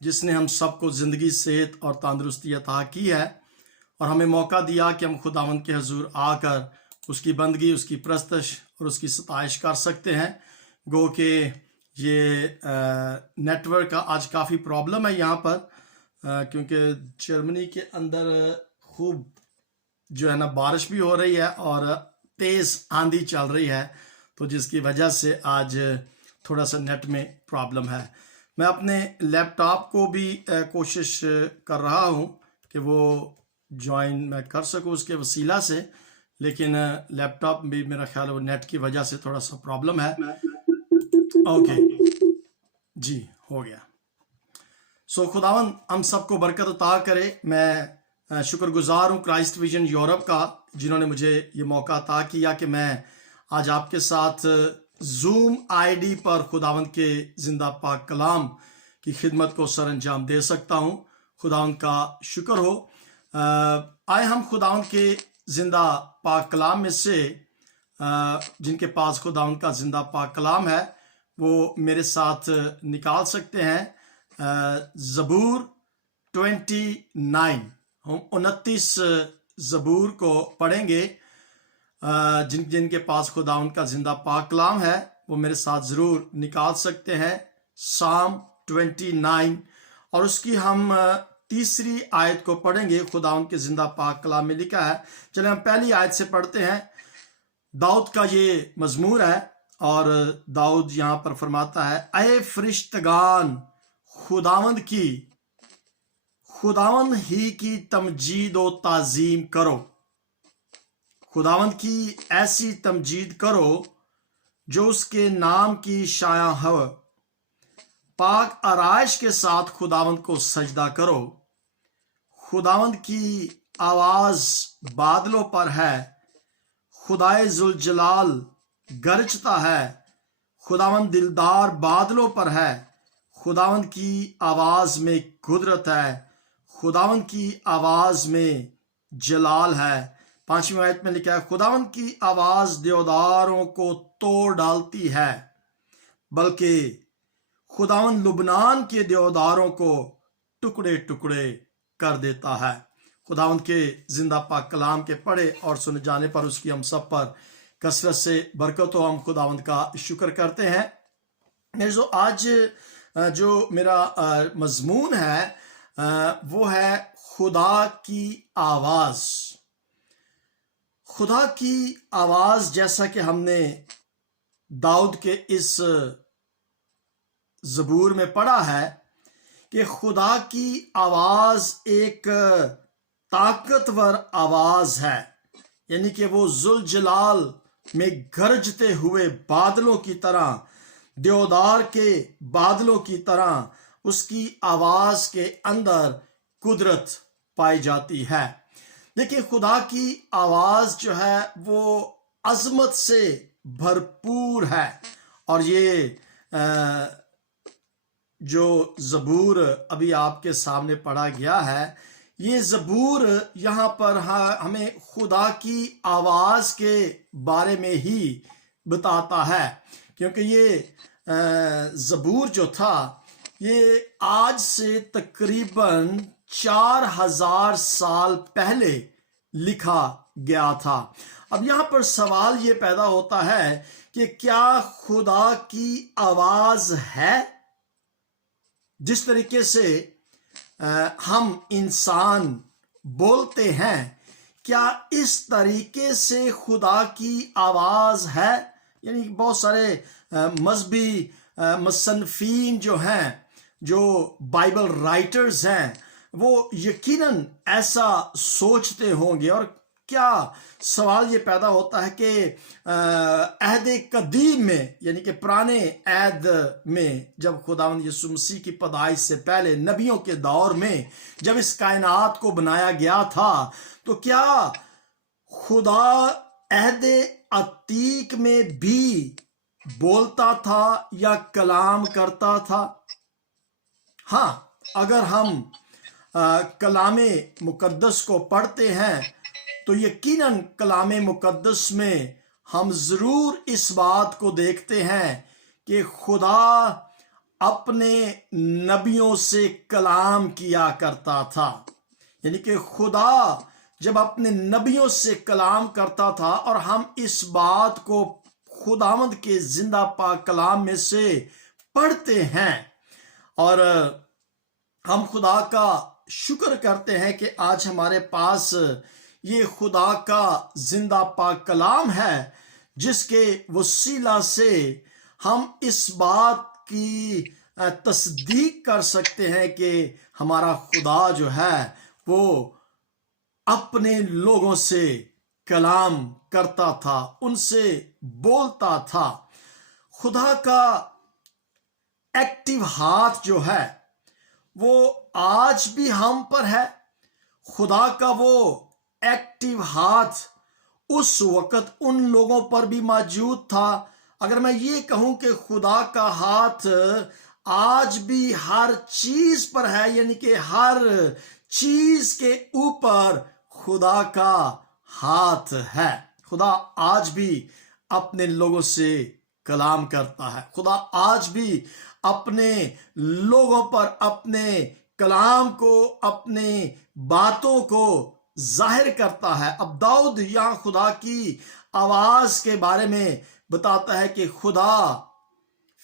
جس نے ہم سب کو زندگی، صحت اور تندرستی عطا کی ہے اور ہمیں موقع دیا کہ ہم خداوند کے حضور آ کر اس کی بندگی، اس کی پرستش اور اس کی ستائش کر سکتے ہیں۔ گو کہ یہ نیٹ ورک کا آج کافی پرابلم ہے یہاں پر، کیونکہ جرمنی کے اندر خوب جو ہے نا بارش بھی ہو رہی ہے اور تیز آندھی چل رہی ہے، تو جس کی وجہ سے آج تھوڑا سا نیٹ میں پرابلم ہے۔ میں اپنے لیپ ٹاپ کو بھی کوشش کر رہا ہوں کہ وہ جوائن میں کر سکوں اس کے وسیلہ سے، لیکن لیپ ٹاپ بھی میرا خیال ہے وہ نیٹ کی وجہ سے تھوڑا سا پرابلم ہے۔ اوکے جی، ہو گیا۔ خداوند ہم سب کو برکت عطا کرے۔ میں شکر گزار ہوں کرائسٹ ویژن یورپ کا، جنہوں نے مجھے یہ موقع عطا کیا کہ میں آج آپ کے ساتھ زوم آئی ڈی پر خداوند کے زندہ پاک کلام کی خدمت کو سر انجام دے سکتا ہوں۔ خداوند کا شکر ہو۔ آئے ہم خداوند کے زندہ پاک کلام میں سے جن کے پاس خداوند کا زندہ پاک کلام ہے وہ میرے ساتھ نکال سکتے ہیں۔ زبور 29، ہم 29 زبور کو پڑھیں گے۔ جن کے پاس خداوند کا زندہ پاک کلام ہے وہ میرے ساتھ ضرور نکال سکتے ہیں۔ سام 29 اور اس کی ہم تیسری آیت کو پڑھیں گے۔ خداوند کے زندہ پاک کلام میں لکھا ہے، چلیں ہم پہلی آیت سے پڑھتے ہیں۔ داؤد کا یہ مزمور ہے اور داؤد یہاں پر فرماتا ہے، اے فرشتگان خداوند ہی کی تمجید و تعظیم کرو، خداوند کی ایسی تمجید کرو جو اس کے نام کی شایع ہو، پاک آرائش کے ساتھ خداوند کو سجدہ کرو۔ خداوند کی آواز بادلوں پر ہے، خدائے ذوالجلال گرجتا ہے۔ خداوند دلدار بادلوں پر ہے، خداوند کی آواز میں قدرت ہے، خداوند کی آواز میں جلال ہے۔ 5ویں آیت میں لکھا ہے، خداوند کی آواز دیوداروں کو توڑ ڈالتی ہے، بلکہ خداوند لبنان کے دیوداروں کو ٹکڑے ٹکڑے کر دیتا ہے۔ خداوند کے زندہ پاک کلام کے پڑھے اور سنے جانے پر اس کی ہم سب پر کثرت سے برکت ہو۔ ہم خداوند کا شکر کرتے ہیں۔ آج جو میرا مضمون ہے وہ ہے خدا کی آواز۔ خدا کی آواز، جیسا کہ ہم نے داؤد کے اس زبور میں پڑھا ہے کہ خدا کی آواز ایک طاقتور آواز ہے، یعنی کہ وہ ذوالجلال میں گرجتے ہوئے بادلوں کی طرح، دیودار کے بادلوں کی طرح اس کی آواز کے اندر قدرت پائی جاتی ہے۔ دیکھیں، خدا کی آواز جو ہے وہ عظمت سے بھرپور ہے، اور یہ جو زبور ابھی آپ کے سامنے پڑھا گیا ہے، یہ زبور یہاں پر ہمیں خدا کی آواز کے بارے میں ہی بتاتا ہے، کیونکہ یہ زبور جو تھا یہ آج سے تقریباً 4000 سال پہلے لکھا گیا تھا۔ اب یہاں پر سوال یہ پیدا ہوتا ہے کہ کیا خدا کی آواز ہے؟ جس طریقے سے ہم انسان بولتے ہیں، کیا اس طریقے سے خدا کی آواز ہے؟ یعنی بہت سارے مذہبی مصنفین جو ہیں، جو بائبل رائٹرز ہیں، وہ یقیناً ایسا سوچتے ہوں گے۔ اور کیا سوال یہ پیدا ہوتا ہے کہ عہد قدیم میں، یعنی کہ پرانے عہد میں، جب خداوند یسوع مسیح کی پیدائش سے پہلے نبیوں کے دور میں جب اس کائنات کو بنایا گیا تھا، تو کیا خدا عہد عتیق میں بھی بولتا تھا یا کلام کرتا تھا؟ ہاں، اگر ہم کلام مقدس کو پڑھتے ہیں تو یقیناً کلام مقدس میں ہم ضرور اس بات کو دیکھتے ہیں کہ خدا अपने नबियों से कलाम किया करता था। यानी कि खुदा जब अपने नबियों से कलाम करता था, और हम इस बात को खुदावंद के जिंदा पाक कलाम में से पढ़ते हैं, और हम खुदा का शुक्र करते हैं कि आज हमारे पास ये खुदा का जिंदा पाक कलाम है, जिसके वसीला से हम इस बात की तस्दीक कर सकते हैं कि हमारा खुदा जो है वो अपने लोगों से कलाम करता था, उनसे बोलता था। खुदा का एक्टिव हाथ जो है वो आज भी हम पर है। खुदा का वो एक्टिव हाथ उस वक्त उन लोगों पर भी मौजूद था। अगर मैं ये कहूं कि खुदा का हाथ आज भी हर चीज पर है, यानी कि हर चीज के ऊपर खुदा का हाथ है। खुदा आज भी अपने लोगों से कलाम करता है। खुदा आज भी अपने लोगों पर अपने कलाम को, अपने बातों को जाहिर करता है। अब दाऊद यहाँ खुदा की आवाज के बारे में बताता है कि खुदा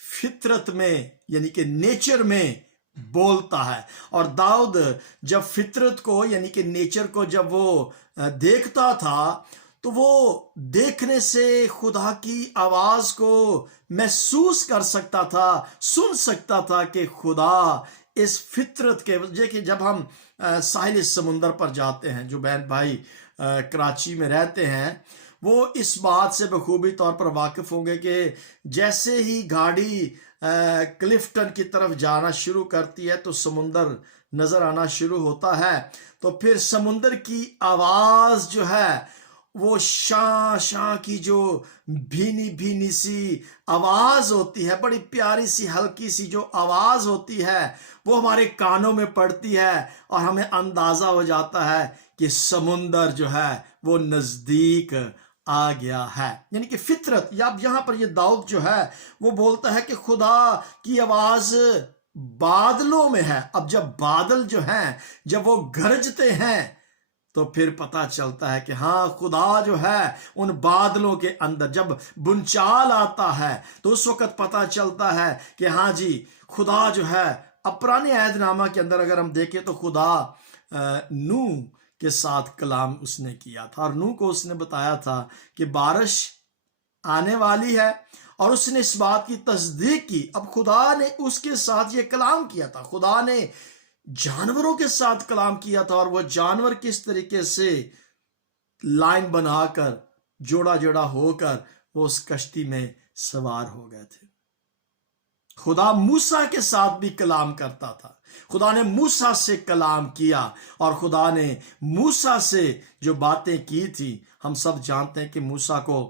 फितरत में, यानी कि नेचर में बोलता है। और दाऊद जब फितरत को, यानी कि नेचर को जब वो देखता था, तो वो देखने से खुदा की आवाज को महसूस कर सकता था, सुन सकता था कि खुदा इस फितरत के वजह कि जब हम साहिल समुंदर पर जाते हैं, जो बहन भाई कराची में रहते हैं वो इस बात से बखूबी तौर पर वाकिफ होंगे कि जैसे ही गाड़ी क्लिफ्टन की तरफ जाना शुरू करती है तो समुंदर नजर आना शुरू होता है। तो फिर समुंदर की आवाज जो है वो शां शां की जो भीनी भीनी सी आवाज होती है, बड़ी प्यारी सी हल्की सी जो आवाज होती है, वो हमारे कानों में पड़ती है और हमें अंदाजा हो जाता है कि समुंदर जो है वो नजदीक आ गया है। यानी कि फितरत, या यहाँ पर ये दाऊद जो है वो बोलता है कि खुदा की आवाज बादलों में है। अब जब बादल जो हैं जब वो गरजते हैं तो फिर पता चलता है कि हाँ, खुदा जो है उन बादलों के अंदर, जब बुनचाल आता है तो उस वक्त पता चलता है कि हाँ जी, खुदा जो है। अब पुराने अहदनामा के अंदर अगर हम देखें तो खुदा नूह के साथ कलाम उसने किया था, और नूह को उसने बताया था कि बारिश आने वाली है, और उसने इस बात की तस्दीक की। अब खुदा ने उसके साथ ये कलाम किया था। खुदा ने जानवरों के साथ कलाम किया था, और वो जानवर किस तरीके से लाइन बनाकर जोड़ा जोड़ा होकर वो उस कश्ती में सवार हो गए थे। खुदा मूसा के साथ भी कलाम करता था। खुदा ने मूसा से कलाम किया, और खुदा ने मूसा से जो बातें की थी, हम सब जानते हैं कि मूसा को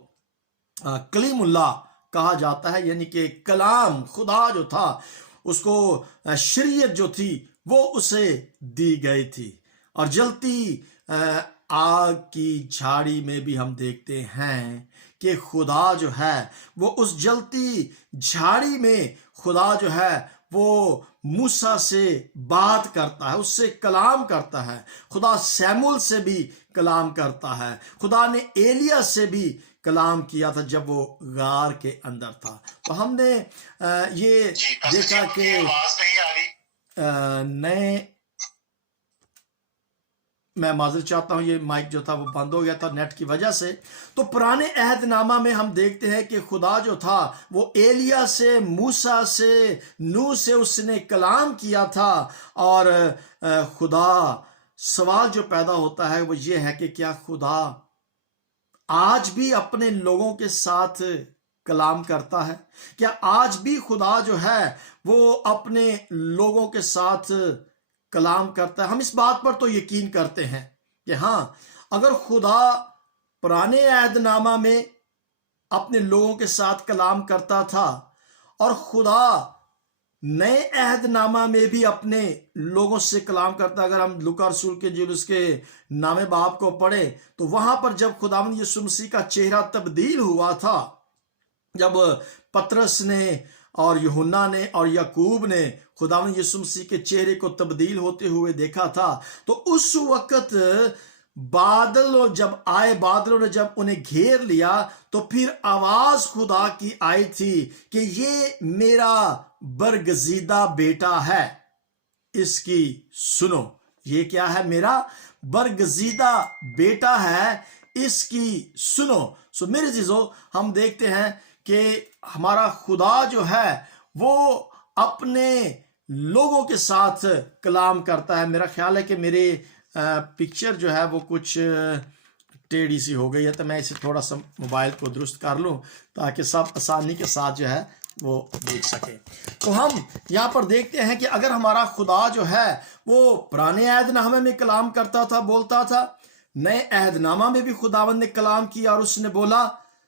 कलीमुल्लाह कहा जाता है, यानी कि कलाम। खुदा जो था उसको शरीयत जो थी वो उसे दी गई थी। और जलती आग की झाड़ी में भी हम देखते हैं कि खुदा जो है वो उस जलती झाड़ी में खुदा जो है वो मूसा से बात करता है, उससे कलाम करता है। खुदा सैमुल से भी कलाम करता है। खुदा ने एलिया से भी कलाम किया था जब वो गार के अंदर था। तो हमने ये देखा कि नए, मैं माजूर चाहता हूं, ये माइक जो था वो बंद हो गया था नेट की वजह से। तो पुराने अहदनामा में हम देखते हैं कि खुदा जो था वो एलिया से, मूसा से, नूह से उसने कलाम किया था। और खुदा, सवाल जो पैदा होता है वो ये है कि क्या खुदा आज भी अपने लोगों के साथ कलाम करता है? क्या आज भी खुदा जो है वो अपने लोगों के साथ कलाम करता है? हम इस बात पर तो यकीन करते हैं कि हाँ, अगर खुदा पुराने अहदनामा में अपने लोगों के साथ कलाम करता था, और खुदा नए अहदनामा में भी अपने लोगों से कलाम करता। अगर हम लूका रसूल के इंजील उसके नामे बाब को पढ़े तो वहां पर जब खुदावंद यीशु मसीह का चेहरा तब्दील हुआ था, जब पतरस ने اور यूहन्ना ने और याकूब ने खुदावंद यीशु मसीह के चेहरे को तब्दील होते हुए देखा था, तो उस वक्त बादल जब आए, बादलों ने जब उन्हें घेर लिया, तो फिर आवाज खुदा की आई थी कि ये मेरा बरगजीदा बेटा है, इसकी सुनो। ये क्या है? मेरा बरगजीदा बेटा है, इसकी सुनो। सो मेरे जीजो, हम देखते हैं कि हमारा खुदा जो है वो अपने लोगों के साथ कलाम करता है। मेरा ख्याल है कि मेरे पिक्चर जो है वो कुछ टेढ़ी सी हो गई है, तो मैं इसे थोड़ा सा मोबाइल को दुरुस्त कर लूं ताकि सब आसानी के साथ जो है वो देख सके। तो हम यहाँ पर देखते हैं कि अगर हमारा खुदा जो है वो पुराने अहदनामे में कलाम करता था, बोलता था, नए अहदनामा में भी खुदावंद ने कलाम किया और उसने बोला,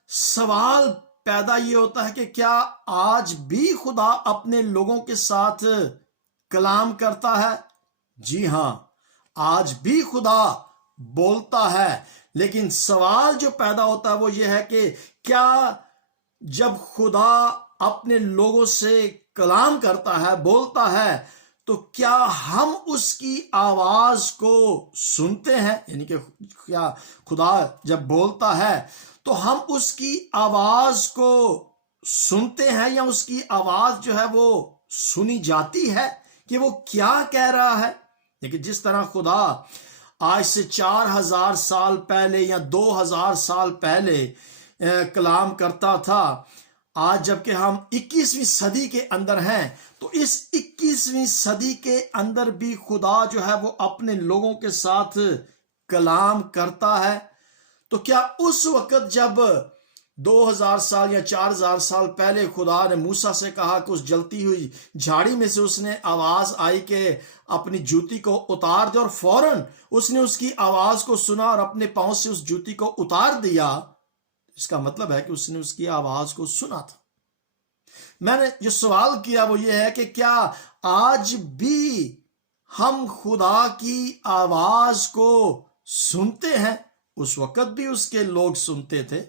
सवाल पैदा ये होता है कि क्या आज भी खुदा अपने लोगों के साथ कलाम करता है? जी हाँ, आज भी खुदा बोलता है, लेकिन सवाल जो पैदा होता है वो ये है कि क्या जब खुदा अपने लोगों से कलाम करता है, बोलता है, तो क्या हम उसकी आवाज को सुनते हैं? यानी कि क्या खुदा जब बोलता है तो हम उसकी आवाज को सुनते हैं, या उसकी आवाज जो है वो सुनी जाती है कि वो क्या कह रहा है? लेकिन जिस तरह खुदा आज से 4000 साल पहले या 2000 साल पहले कलाम करता था, आज जबकि हम 21वीं सदी के अंदर हैं, तो इस 21वीं सदी के अंदर भी खुदा जो है वो अपने लोगों के साथ कलाम करता है। तो क्या उस वक्त जब 2000 साल या 4000 साल पहले खुदा ने मूसा से कहा कि उस जलती हुई झाड़ी में से उसने आवाज आई कि अपनी जूती को उतार दे, और फौरन उसने उसकी आवाज को सुना और अपने पांव से उस जूती को उतार दिया, इसका मतलब है कि उसने उसकी आवाज को सुना था। मैंने जो सवाल किया वो ये है कि क्या आज भी हम खुदा की आवाज को सुनते हैं? उस वक्त भी उसके लोग सुनते थे,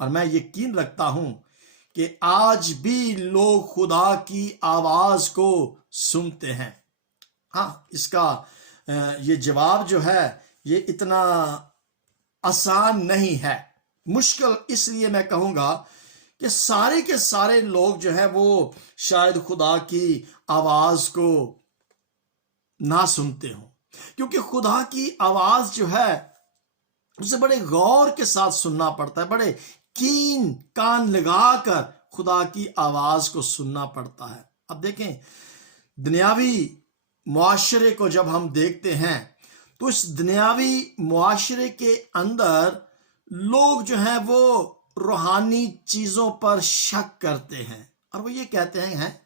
और मैं यकीन रखता हूं कि आज भी लोग खुदा की आवाज को सुनते हैं। हाँ, इसका ये जवाब जो है ये इतना आसान नहीं है, मुश्किल इसलिए मैं कहूंगा कि सारे के सारे लोग जो है वो शायद खुदा की आवाज को ना सुनते हो, क्योंकि खुदा की आवाज जो है उसे बड़े गौर के साथ सुनना पड़ता है, बड़े कीन कान लगाकर खुदा की आवाज को सुनना पड़ता है। अब देखें, दुनियावी मुआशरे को जब हम देखते हैं तो इस दुनियावी मुआशरे के अंदर लोग जो हैं वो रूहानी चीजों पर शक करते हैं, और वो ये कहते हैं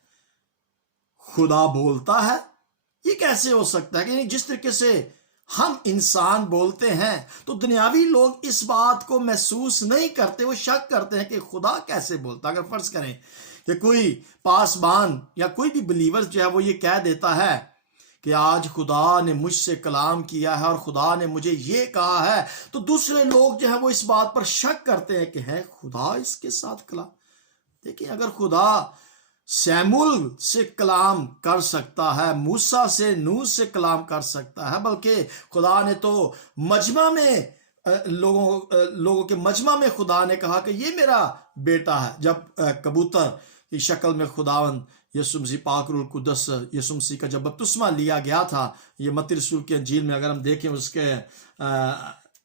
खुदा बोलता है, ये कैसे हो सकता है? कि जिस तरीके से हम इंसान बोलते हैं तो दुनियावी लोग इस बात को महसूस नहीं करते, वो शक करते हैं कि खुदा कैसे बोलता। अगर फर्ज करें कि कोई पासबान या कोई भी बिलीवर जो है वो ये कह देता है कि आज खुदा ने मुझसे कलाम किया है और खुदा ने मुझे ये कहा है, तो दूसरे लोग जो है वो इस बात पर शक करते हैं कि है खुदा इसके साथ कलाम। देखिए, अगर खुदा सैमुल से कलाम कर सकता है, मूसा से, नूह से कलाम कर सकता है, बल्कि खुदा ने तो मजमा में लोगों के मजमा में खुदा ने कहा कि ये मेरा बेटा है। जब कबूतर की शक्ल में खुदावंद यीशु मसीह पाक रूह कुदस यीशु मसीह का जब बपतिस्मा लिया गया था, ये मत्ती रसूल की अंजील में अगर हम देखें उसके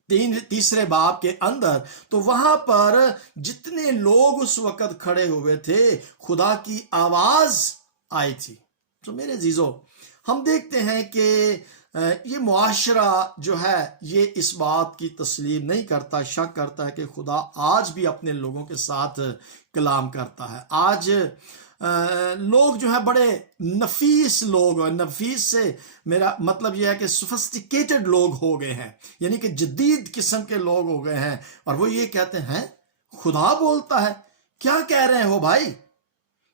तीसरे बाब के अंदर, तो वहां पर जितने लोग उस वक्त खड़े हुए थे, खुदा की आवाज आई थी। तो मेरे जीजो, हम देखते हैं कि ये मुआशरा जो है ये इस बात की तस्लीम नहीं करता, शक करता है कि खुदा आज भी अपने लोगों के साथ कलाम करता है। आज लोग जो है बड़े नफीस लोग, नफीस से मेरा मतलब यह है कि सोफिस्टिकेटेड लोग हो गए हैं, यानी कि जदीद किस्म के लोग हो गए हैं, और वो ये कहते हैं खुदा बोलता है। क्या कह रहे हो भाई?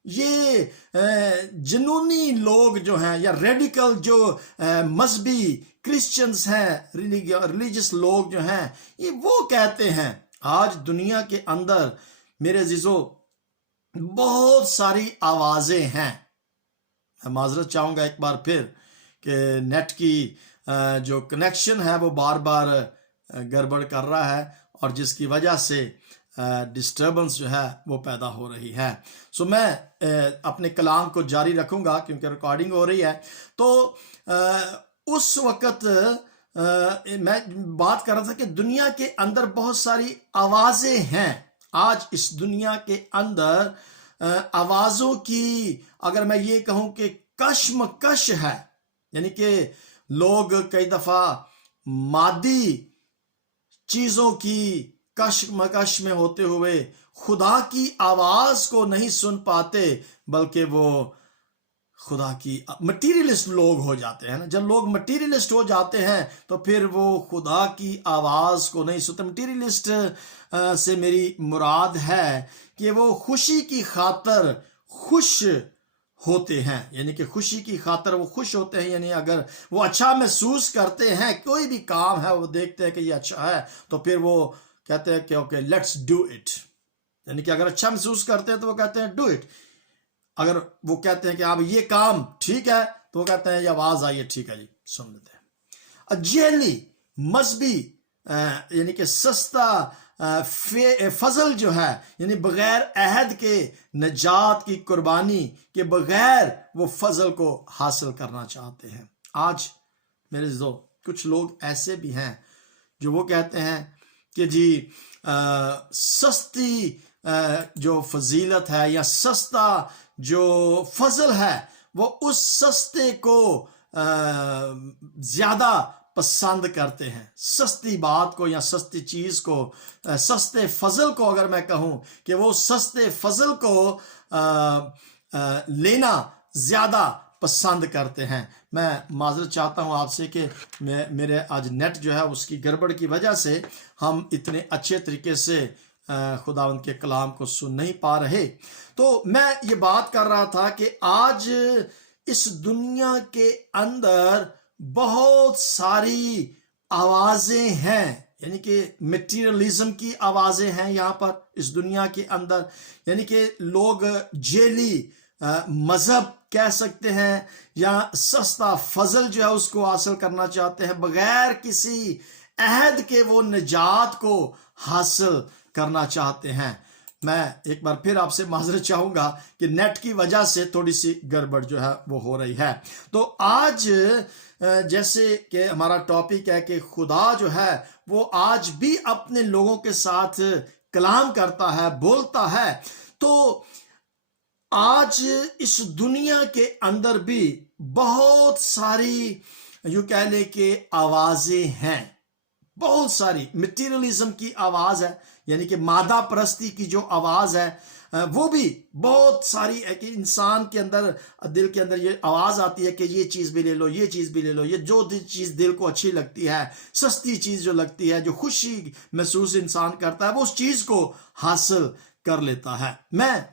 ये जुनूनी लोग जो हैं या रेडिकल जो मजहबी क्रिश्चियंस हैं, रिलीजियस लोग जो हैं, ये वो कहते हैं। आज दुनिया के अंदर मेरे अजीजों बहुत सारी आवाजें हैं। मैं माजरत चाहूंगा एक बार फिर कि नेट की जो कनेक्शन है वो बार बार गड़बड़ कर रहा है और जिसकी वजह से डिस्टर्बेंस जो है वो पैदा हो रही है। सो मैं अपने कलाम को जारी रखूंगा क्योंकि रिकॉर्डिंग हो रही है। तो उस वक्त मैं बात कर रहा था कि दुनिया के अंदर बहुत सारी आवाजें हैं। आज इस दुनिया के अंदर आवाजों की अगर मैं ये कहूं कि कश्मकश है, यानी कि लोग कई दफा मादी चीजों की कश्मकश में होते हुए खुदा की आवाज को नहीं सुन पाते, बल्कि वो खुदा की मटीरियलिस्ट लोग हो जाते हैं ना। जब लोग मटीरियलिस्ट हो जाते हैं तो फिर वो खुदा की आवाज को नहीं सुनते। मटीरियलिस्ट से मेरी मुराद है कि वो खुशी की खातर खुश होते हैं, यानी कि खुशी की खातर वो खुश होते हैं। यानी अगर वो अच्छा महसूस करते हैं, कोई भी काम है वो देखते हैं कि ये अच्छा है, तो फिर वो कहते हैं कि ओके लेट्स डू इट। यानी कि अगर अच्छा महसूस करते हैं तो वो कहते हैं डू इट। अगर वो कहते हैं कि आप ये काम ठीक है तो वो कहते हैं ये आवाज आई है, ठीक है जी सुन लेते हैं। अजेली मजहबी यानी कि सस्ता फजल जो है, यानी बगैर अहद के नजात की कुर्बानी के बगैर वो फजल को हासिल करना चाहते हैं। आज मेरे जो कुछ लोग ऐसे भी हैं जो वो कहते हैं कि जी सस्ती जो फजीलत है या सस्ता जो फजल है वो उस सस्ते को ज्यादा पसंद करते हैं। सस्ती बात को या सस्ती चीज को, सस्ते फजल को अगर मैं कहूं कि वो सस्ते फजल को लेना ज्यादा पसंद करते हैं। मैं माजरत चाहता हूं आपसे कि मेरे आज नेट जो है उसकी गड़बड़ की वजह से हम इतने अच्छे तरीके से खुदावंद के कलाम को सुन नहीं पा रहे। तो मैं ये बात कर रहा था कि आज इस दुनिया के अंदर बहुत सारी आवाजें हैं, यानी कि मटीरियलिज्म की आवाजें हैं यहाँ पर इस दुनिया के अंदर। यानी कि लोग जेली मजहब कह सकते हैं या सस्ता फजल जो है उसको हासिल करना चाहते हैं, बगैर किसी अहद के वो निजात को हासिल करना चाहते हैं। मैं एक बार फिर आपसे माजरत चाहूंगा कि नेट की वजह से थोड़ी सी गड़बड़ जो है वो हो रही है। तो आज जैसे कि हमारा टॉपिक है कि खुदा जो है वो आज भी अपने लोगों के साथ कलाम करता है, बोलता है। तो आज इस दुनिया के अंदर भी बहुत सारी यूं कह ले कि आवाजें हैं, बहुत सारी। मटीरियलिज्म की आवाज है, यानी कि मादा परस्ती की जो आवाज है वो भी बहुत सारी है कि इंसान के अंदर, दिल के अंदर ये आवाज आती है कि ये चीज भी ले लो, ये चीज भी ले लो। ये जो चीज दिल को अच्छी लगती है, सस्ती चीज जो लगती है, जो खुशी महसूस इंसान करता है, वो उस चीज को हासिल कर लेता है। मैं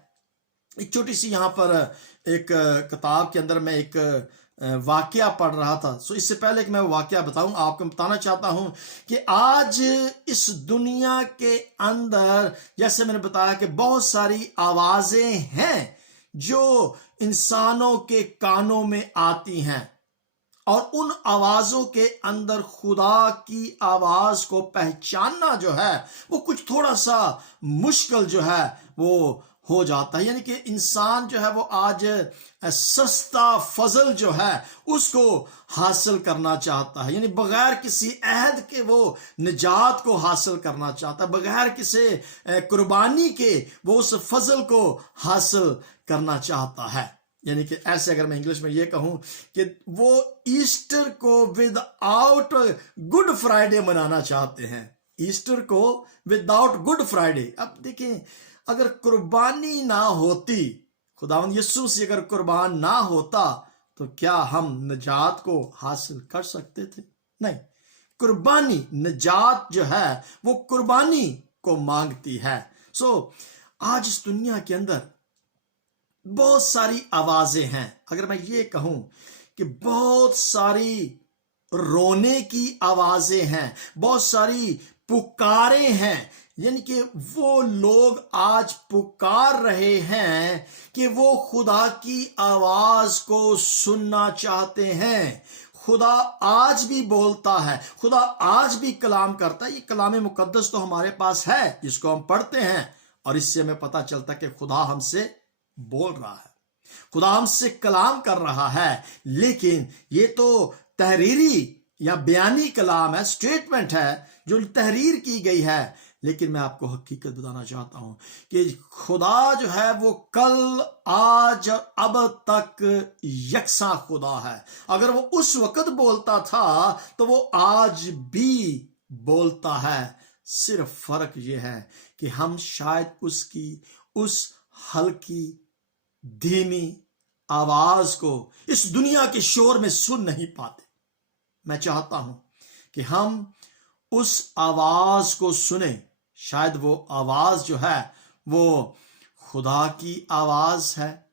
एक छोटी सी यहाँ पर एक किताब के अंदर मैं एक वाकया पढ़ रहा था। सो इससे पहले कि मैं वाकया बताऊं, आपको बताना चाहता हूं कि आज इस दुनिया के अंदर जैसे मैंने बताया कि बहुत सारी आवाजें हैं जो इंसानों के कानों में आती हैं, और उन आवाजों के अंदर खुदा की आवाज को पहचानना जो है वो कुछ थोड़ा सा मुश्किल जो है वो हो जाता है। यानी कि इंसान जो है वो आज सस्ता फजल जो है उसको हासिल करना चाहता है, यानी बगैर किसी अहद के वो निजात को हासिल करना चाहता है, बगैर किसी कुर्बानी के वो उस फजल को हासिल करना चाहता है। यानी कि ऐसे अगर मैं इंग्लिश में ये कहूं कि वो ईस्टर को विदाउट गुड फ्राइडे मनाना चाहते हैं, ईस्टर को विदाउट गुड फ्राइडे। अब देखें, अगर कुर्बानी ना होती, खुदावंद यीशु मसीह अगर कुर्बान ना होता तो क्या हम निजात को हासिल कर सकते थे? नहीं। कुर्बानी, निजात जो है वो कुर्बानी को मांगती है। सो आज इस दुनिया के अंदर बहुत सारी आवाजें हैं। अगर मैं ये कहूं कि बहुत सारी रोने की आवाजें हैं, बहुत सारी पुकारे हैं, यानी कि वो लोग आज पुकार रहे हैं कि वो खुदा की आवाज को सुनना चाहते हैं। खुदा आज भी बोलता है, खुदा आज भी कलाम करता है। ये कलाम मुकद्दस तो हमारे पास है जिसको हम पढ़ते हैं, और इससे हमें पता चलता है कि खुदा हमसे बोल रहा है, खुदा हमसे कलाम कर रहा है। लेकिन ये तो तहरीरी या बयानी कलाम है, स्टेटमेंट है जो तहरीर की गई है। लेकिन मैं आपको हकीकत बताना चाहता हूं कि खुदा जो है वो कल, आज और अब तक यकसा खुदा है। अगर वो उस वक्त बोलता था तो वो आज भी बोलता है। सिर्फ फर्क ये है कि हम शायद उसकी उस हल्की धीमी आवाज को इस दुनिया के शोर में सुन नहीं पाते। मैं चाहता हूं कि हम उस आवाज को सुने। शायद वो आवाज जो है वो खुदा की आवाज है।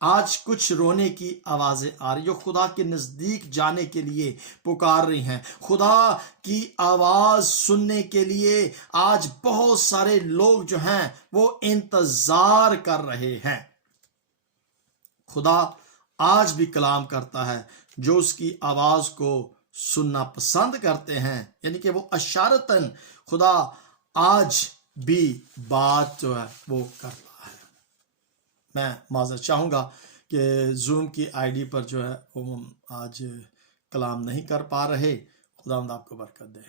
आज कुछ रोने की आवाजें आ रही जो खुदा के नजदीक जाने के लिए पुकार रही हैं। खुदा की आवाज सुनने के लिए आज बहुत सारे लोग जो हैं वो इंतजार कर रहे हैं। खुदा आज भी कलाम करता है। जो उसकी आवाज को सुनना पसंद करते हैं, यानी कि वो अशारतन खुदा आज भी बात जो है वो करता है। मैं माजरत चाहूँगा कि जूम की आईडी पर जो है वो हम आज कलाम नहीं कर पा रहे। खुदा आपको बरकत दे।